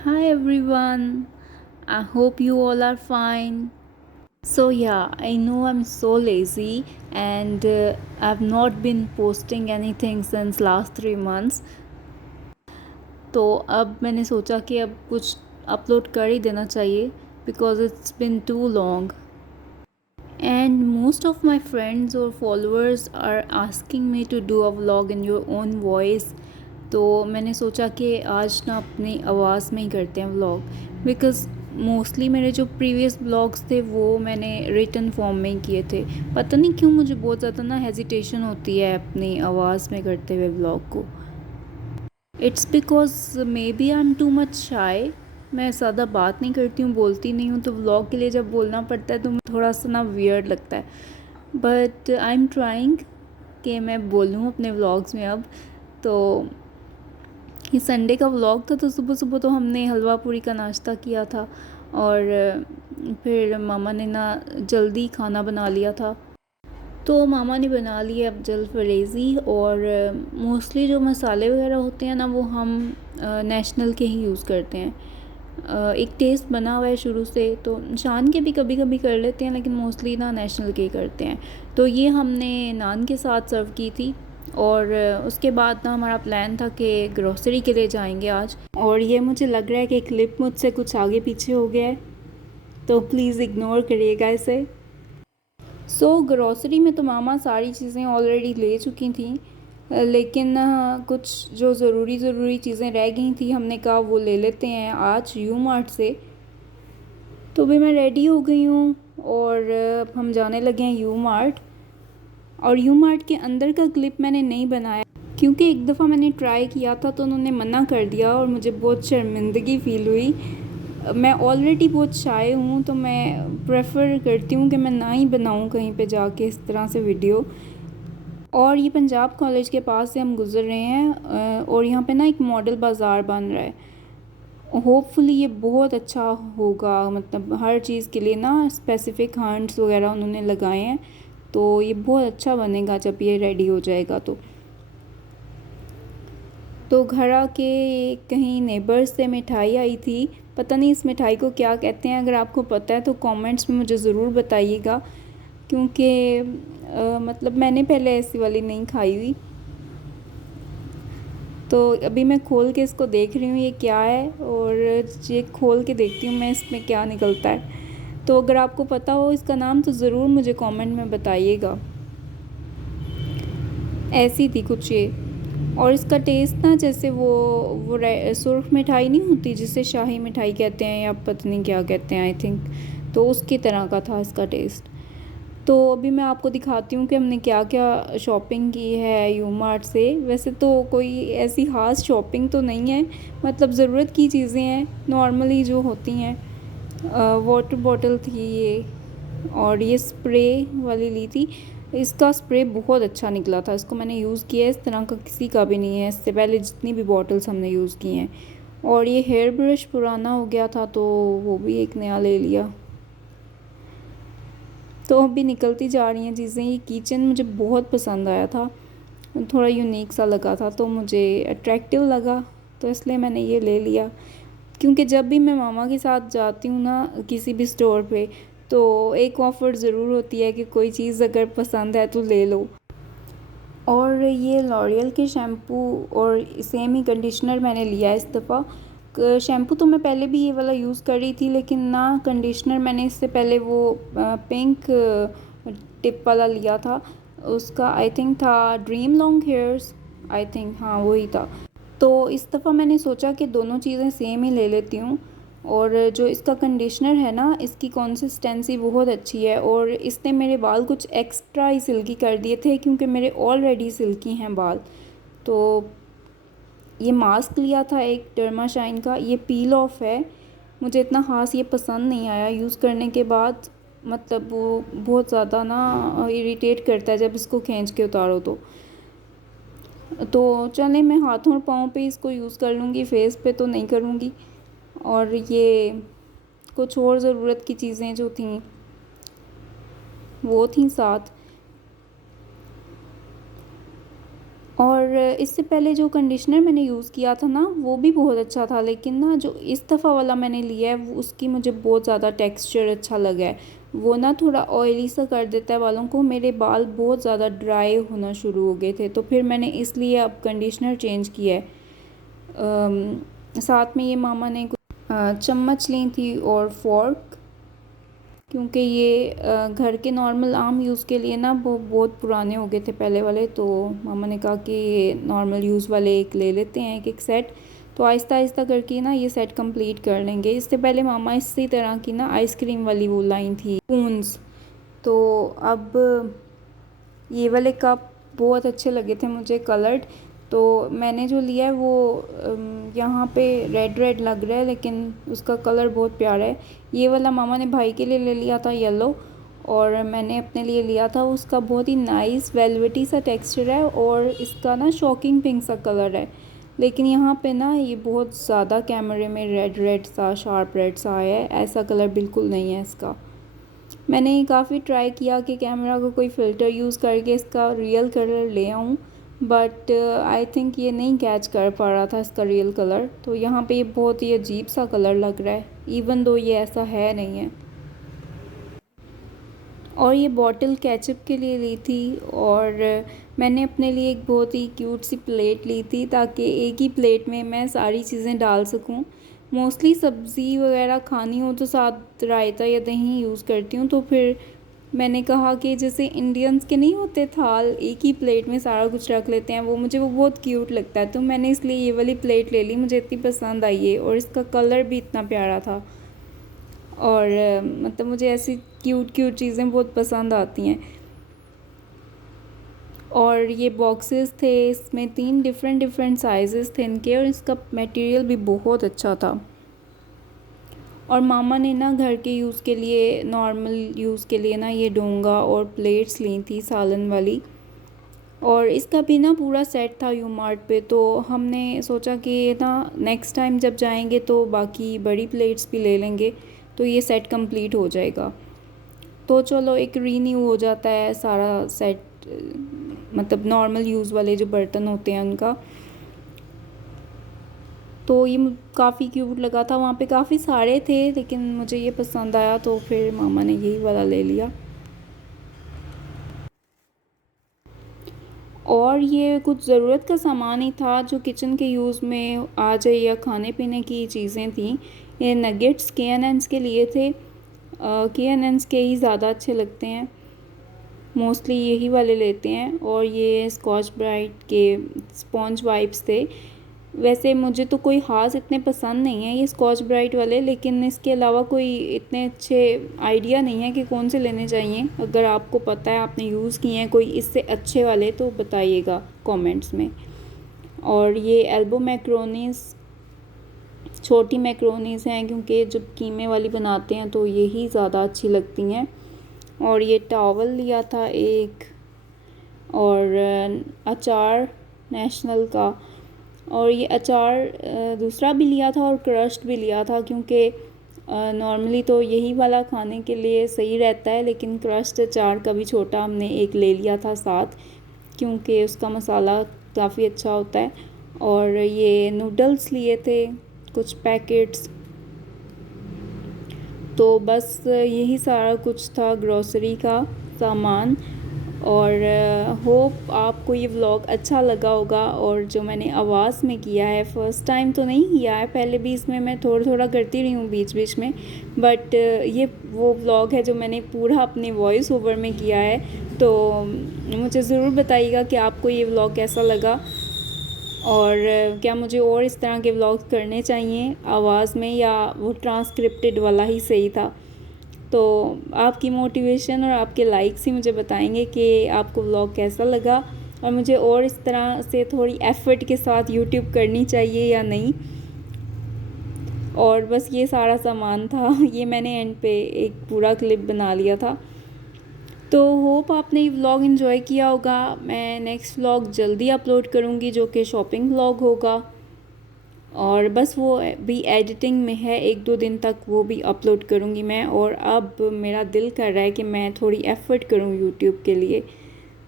Hi everyone, I hope you all are fine. So, yeah, I know I'm so lazy and I've not been posting anything since last 3 months. तो अब मैंने सोचा कि अब कुछ upload कर ही देना चाहिए because it's been too long. And most of my friends or followers are asking me to do a vlog in your own voice. तो मैंने सोचा कि आज ना अपनी आवाज़ में ही करते हैं व्लॉग बिकॉज़ मोस्टली मेरे जो प्रीवियस व्लॉग्स थे वो मैंने रिटन फॉर्म में ही किए थे। पता नहीं क्यों मुझे बहुत ज़्यादा ना हेजिटेशन होती है अपनी आवाज़ में करते हुए व्लॉग को। It's because maybe I am too much shy. मैं ज़्यादा बात नहीं करती हूँ, बोलती नहीं हूँ, तो व्लॉग के लिए जब बोलना पड़ता है तो थोड़ा सा ना वियर्ड लगता है। बट आई एम ट्राइंग कि मैं बोलूँ अपने व्लॉग्स में अब। तो ये संडे का व्लॉग था, तो सुबह सुबह तो हमने हलवा पूरी का नाश्ता किया था और फिर मामा ने ना जल्दी खाना बना लिया था। तो मामा ने बना लिया अब जल फरेज़ी और मोस्टली जो मसाले वगैरह होते हैं ना वो हम नेशनल के ही यूज़ करते हैं। एक टेस्ट बना हुआ है शुरू से, तो शान के भी कभी कभी कर लेते हैं लेकिन मोस्टली ना नेशनल के ही करते हैं। तो ये हमने नान के साथ सर्व की थी और उसके बाद ना हमारा प्लान था कि ग्रोसरी के लिए जाएंगे आज। और ये मुझे लग रहा है कि क्लिप मुझसे कुछ आगे पीछे हो गया है, तो प्लीज़ इग्नोर करिएगा इसे। ग्रोसरी में तो मामा सारी चीज़ें ऑलरेडी ले चुकी थी, लेकिन कुछ जो ज़रूरी चीज़ें रह गई थी हमने कहा वो ले लेते हैं आज यू मार्ट से। तो भी मैं रेडी हो गई हूँ और अब हम जाने लगे हैं यू मार्ट। और यू मार्ट के अंदर का क्लिप मैंने नहीं बनाया क्योंकि एक दफ़ा मैंने ट्राई किया था तो उन्होंने मना कर दिया और मुझे बहुत शर्मिंदगी फ़ील हुई। मैं ऑलरेडी बहुत शाय हूँ, तो मैं प्रेफर करती हूँ कि मैं ना ही बनाऊँ कहीं पे जाके इस तरह से वीडियो। और ये पंजाब कॉलेज के पास से हम गुज़र रहे हैं और यहाँ पे ना एक मॉडल बाज़ार बन रहा है। होपफुली ये बहुत अच्छा होगा, मतलब हर चीज़ के लिए ना स्पेसिफ़िक हंट्स वगैरह उन्होंने लगाए हैं, तो ये बहुत अच्छा बनेगा जब ये रेडी हो जाएगा। तो घर आके कहीं नेबर्स से मिठाई आई थी, पता नहीं इस मिठाई को क्या कहते हैं, अगर आपको पता है तो कमेंट्स में मुझे ज़रूर बताइएगा क्योंकि मतलब मैंने पहले ऐसी वाली नहीं खाई हुई। तो अभी मैं खोल के इसको देख रही हूँ ये क्या है, और ये खोल के देखती हूँ मैं इसमें क्या निकलता है। तो अगर आपको पता हो इसका नाम तो ज़रूर मुझे कमेंट में बताइएगा। ऐसी थी कुछ ये, और इसका टेस्ट ना जैसे वो सुर्ख मिठाई नहीं होती जिसे शाही मिठाई कहते हैं या पता नहीं क्या कहते हैं, आई थिंक, तो उसकी तरह का था इसका टेस्ट। तो अभी मैं आपको दिखाती हूँ कि हमने क्या क्या शॉपिंग की है यू मार्ट से। वैसे तो कोई ऐसी ख़ास शॉपिंग तो नहीं है, मतलब ज़रूरत की चीज़ें हैं नॉर्मली जो होती हैं। वाटर बॉटल थी ये, और ये स्प्रे वाली ली थी। इसका स्प्रे बहुत अच्छा निकला था, इसको मैंने यूज़ किया है, इस तरह का किसी का भी नहीं है इससे पहले जितनी भी बॉटल्स हमने यूज़ की हैं। और ये हेयर ब्रश पुराना हो गया था तो वो भी एक नया ले लिया। तो अभी निकलती जा रही हैं चीज़ें। ये किचन मुझे बहुत पसंद आया था, थोड़ा यूनिक सा लगा था तो मुझे अट्रैक्टिव लगा, तो इसलिए मैंने ये ले लिया। क्योंकि जब भी मैं मामा के साथ जाती हूँ ना किसी भी स्टोर पे, तो एक ऑफ़र ज़रूर होती है कि कोई चीज़ अगर पसंद है तो ले लो। और ये लॉरियल के शैम्पू और सेम ही कंडीशनर मैंने लिया है इस दफ़ा। शैम्पू तो मैं पहले भी ये वाला यूज़ कर रही थी, लेकिन ना कंडीशनर मैंने इससे पहले वो पिंक टिप वाला लिया था, उसका आई थिंक था dream long hairs, I think, हाँ वही था। तो इस दफ़ा मैंने सोचा कि दोनों चीज़ें सेम ही ले लेती हूँ। और जो इसका कंडीशनर है ना इसकी कंसिस्टेंसी बहुत अच्छी है, और इसने मेरे बाल कुछ एक्स्ट्रा ही सिल्की कर दिए थे क्योंकि मेरे ऑलरेडी सिल्की हैं बाल। तो ये मास्क लिया था एक डर्मा शाइन का, ये पील ऑफ है। मुझे इतना ख़ास ये पसंद नहीं आया यूज़ करने के बाद, मतलब वो बहुत ज़्यादा ना इरिटेट करता है जब इसको खींच के उतारो तो चलें मैं हाथों और पाँव पे इसको यूज़ कर लूँगी, फेस पे तो नहीं करूँगी। और ये कुछ और ज़रूरत की चीज़ें जो थीं वो थीं साथ। और इससे पहले जो कंडीशनर मैंने यूज़ किया था ना वो भी बहुत अच्छा था, लेकिन ना जो इस दफ़ा वाला मैंने लिया है वो उसकी मुझे बहुत ज़्यादा टेक्सचर अच्छा लगा है। वो ना थोड़ा ऑयली सा कर देता है बालों को। मेरे बाल बहुत ज़्यादा ड्राई होना शुरू हो गए थे, तो फिर मैंने इसलिए अब कंडीशनर चेंज किया है। साथ में ये मामा ने चम्मच ली थी और फोर्क, क्योंकि ये घर के नॉर्मल आम यूज़ के लिए ना वो बहुत पुराने हो गए थे पहले वाले, तो मामा ने कहा कि ये नॉर्मल यूज़ वाले एक ले लेते हैं, एक सेट। तो आहिस्ता आहिस्ता करके ना ये सेट कंप्लीट कर लेंगे। इससे पहले मामा इसी तरह की ना आइसक्रीम वाली वो लाई थी स्पून्स। तो अब ये वाले कप बहुत अच्छे लगे थे मुझे कलर्ड, तो मैंने जो लिया है वो यहाँ पे रेड रेड लग रहा है, लेकिन उसका कलर बहुत प्यारा है। ये वाला मामा ने भाई के लिए ले लिया था येलो, और मैंने अपने लिए लिया था उसका बहुत ही नाइस वेलवेटी सा टेक्सचर है, और इसका ना शॉकिंग पिंक सा कलर है। लेकिन यहाँ पे ना ये बहुत ज़्यादा कैमरे में रेड रेड सा, शार्प रेड सा आया है, ऐसा कलर बिल्कुल नहीं है इसका। मैंने काफ़ी ट्राई किया कि कैमरा का कोई फ़िल्टर यूज़ करके इसका रियल कलर ले आऊँ, बट आई थिंक ये नहीं कैच कर पा रहा था इसका रियल कलर। तो यहाँ पे ये बहुत ही अजीब सा कलर लग रहा है, इवन दो ये ऐसा है नहीं है। और ये बॉटल केचप के लिए ली थी, और मैंने अपने लिए एक बहुत ही क्यूट सी प्लेट ली थी, ताकि एक ही प्लेट में मैं सारी चीज़ें डाल सकूं। मोस्टली सब्ज़ी वगैरह खानी हो तो साथ रायता या दही यूज़ करती हूँ, तो फिर मैंने कहा कि जैसे इंडियंस के नहीं होते थाल, एक ही प्लेट में सारा कुछ रख लेते हैं, वो मुझे वो बहुत क्यूट लगता है, तो मैंने इसलिए ये वाली प्लेट ले ली। मुझे इतनी पसंद आई है, और इसका कलर भी इतना प्यारा था। और मतलब मुझे ऐसी क्यूट क्यूट चीज़ें बहुत पसंद आती हैं। और ये बॉक्सेस थे, इसमें 3 डिफरेंट साइज़ेस थे इनके, और इसका मटेरियल भी बहुत अच्छा था। और मामा ने ना घर के यूज़ के लिए, नॉर्मल यूज़ के लिए ना ये डोंगा और प्लेट्स ली थी सालन वाली, और इसका भी ना पूरा सेट था यू मार्ट पे। तो हमने सोचा कि ना नेक्स्ट टाइम जब जाएंगे तो बाकी बड़ी प्लेट्स भी ले लेंगे, तो ये सेट कंप्लीट हो जाएगा। तो चलो एक रीन्यू हो जाता है सारा सेट, मतलब नॉर्मल यूज़ वाले जो बर्तन होते हैं उनका। तो ये काफ़ी क्यूट लगा था, वहाँ पे काफ़ी सारे थे, लेकिन मुझे ये पसंद आया, तो फिर मामा ने यही वाला ले लिया। और ये कुछ ज़रूरत का सामान ही था जो किचन के यूज़ में आ जाए, या खाने पीने की चीज़ें थी। ये नगेट्स K&N's के लिए थे। K&N's के ही ज़्यादा अच्छे लगते हैं, मोस्टली यही वाले लेते हैं। और ये स्कॉच ब्राइट के स्पॉन्ज वाइप्स थे। वैसे मुझे तो कोई ख़ास इतने पसंद नहीं है ये स्कॉच ब्राइट वाले, लेकिन इसके अलावा कोई इतने अच्छे आइडिया नहीं है कि कौन से लेने चाहिए। अगर आपको पता है, आपने यूज़ किए हैं कोई इससे अच्छे वाले, तो बताइएगा कमेंट्स में। और ये एल्बो मैक्रोनीस, छोटी मैक्रोनीस हैं, क्योंकि जब कीमे वाली बनाते हैं तो यही ज़्यादा अच्छी लगती हैं। और ये टॉवल लिया था एक, और अचार नेशनल का, और ये अचार दूसरा भी लिया था, और क्रश्ड भी लिया था, क्योंकि नॉर्मली तो यही वाला खाने के लिए सही रहता है, लेकिन क्रश्ड अचार का भी छोटा हमने एक ले लिया था साथ, क्योंकि उसका मसाला काफ़ी अच्छा होता है। और ये नूडल्स लिए थे कुछ पैकेट्स। तो बस यही सारा कुछ था ग्रॉसरी का सामान। और होप आपको ये व्लॉग अच्छा लगा होगा। और जो मैंने आवाज़ में किया है, फ़र्स्ट टाइम तो नहीं किया है, पहले भी इसमें मैं थोड़ा थोड़ा करती रही हूँ बीच बीच में, बट ये वो व्लॉग है जो मैंने पूरा अपने वॉइस ओवर में किया है। तो मुझे ज़रूर बताइएगा कि आपको ये व्लॉग कैसा लगा, और क्या मुझे और इस तरह के व्लॉग्स करने चाहिए आवाज़ में, या वो ट्रांसक्रिप्टेड वाला ही सही था। तो आपकी मोटिवेशन और आपके लाइक्स ही मुझे बताएंगे कि आपको व्लॉग कैसा लगा, और मुझे और इस तरह से थोड़ी एफ़र्ट के साथ यूट्यूब करनी चाहिए या नहीं। और बस ये सारा सामान था, ये मैंने एंड पे एक पूरा क्लिप बना लिया था। तो होप आपने ये व्लॉग एंजॉय किया होगा। मैं नेक्स्ट व्लॉग जल्दी अपलोड करूँगी, जो कि शॉपिंग व्लॉग होगा, और बस वो भी एडिटिंग में है, 1-2 दिन तक वो भी अपलोड करूँगी मैं। और अब मेरा दिल कर रहा है कि मैं थोड़ी एफ़र्ट करूँ यूट्यूब के लिए।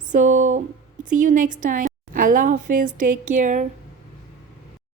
So see you next time. Allah Hafiz, take care.